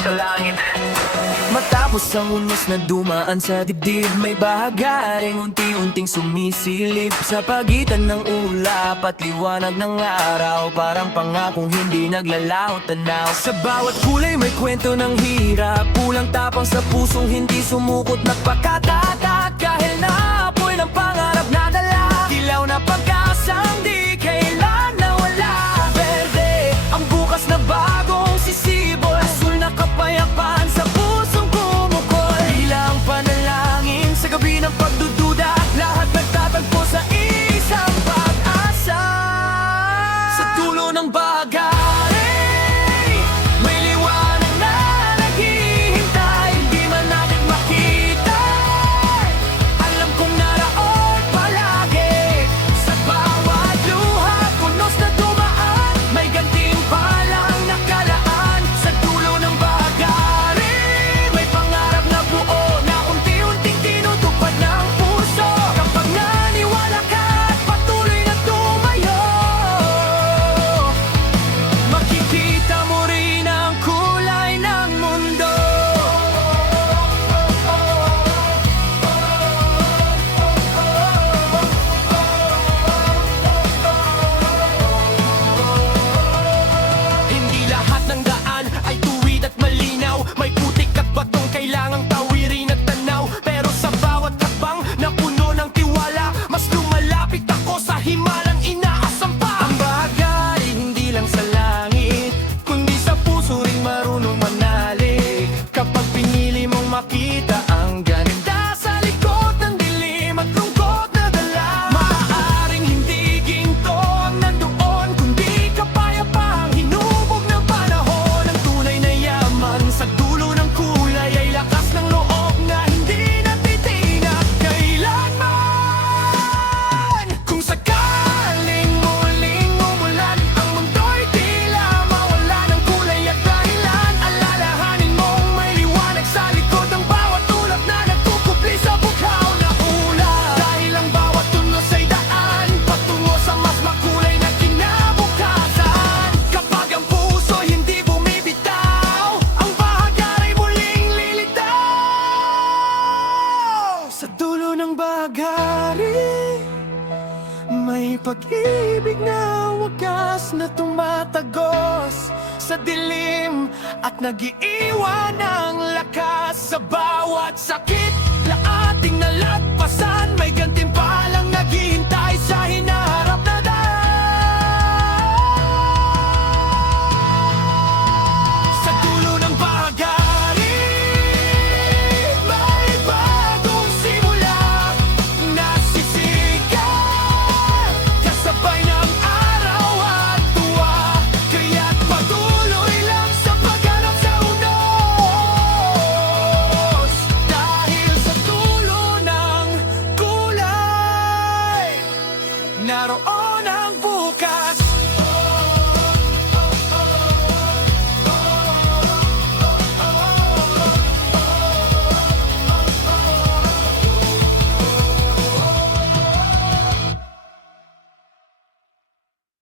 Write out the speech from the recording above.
sa langit. Matapos ang unos na dumaan sa dibdib, may bahagaring unti-unting sumisilip sa pagitan ng ulap at liwanag ng araw. Parang pangakong hindi naglalaho tanaw. Sa bawat kulay may kwento ng hirap, pulang tapang sa pusong hindi sumukot. Nagpakatatak kahit na apoy ng pangarap na dala. Dilaw na pag-asang di kailan nawala. Verde ang bukas na bagong sisibol, asul na kapayapaan sa pusong kumukol. Bilang panalangin sa gabi ng pagdududa, lahat nagtatagpo sa isang pag-asa. Sa dulo ng bagay may liwanag na naghihintay, di man natin makita. Alam kong naraon palagi sa bawat luha, punos na dumaan, may gantimpalang nakalaan. Sa dulo ng bagay may pangarap na buo na unti-unting tinutupad ng puso. Kapag naniwala ka at patuloy na tumayo, makikita mo rin ang kulay ng mundo. Hindi lahat ng daan ay tuwid at malinaw. May putik at batong kailangang tawirin at tanaw. Pero sa bawat hakbang na puno ng tiwala, mas lumalapit ako sa himalang inaasam pa. Ang bagay hindi lang sa langit, kundi sa puso rin marunong manali. Kapag pinili mong makita ang ganda sa likod ng dilim at lungkot na dala, maaaring hindi ginto ang nandoon, kundi kapayapang hinubog ng panahon. Ang tunay na yaman sa dulo ng kulay ay lakas ng loob na hindi natitinag kailanman. Kung sakaling muling umulan, ang mundo'y tila mawala ng kulay at dahilan. Alalahanin mong may liwanag sa likod ng bawat ulap na nagkukupli sa bughaw na ulap. Dahil ang bawat tunos ay daan patungo sa mas makulay na kinabukasan. Kapag ang puso hindi bumibitaw, ang bahagyaray muling lilitaw. Sa dulo ng bahagari may pag-ibig na wagas na tumatagos sa dilim at nag-iiwan ng lakas sa bawat sakit.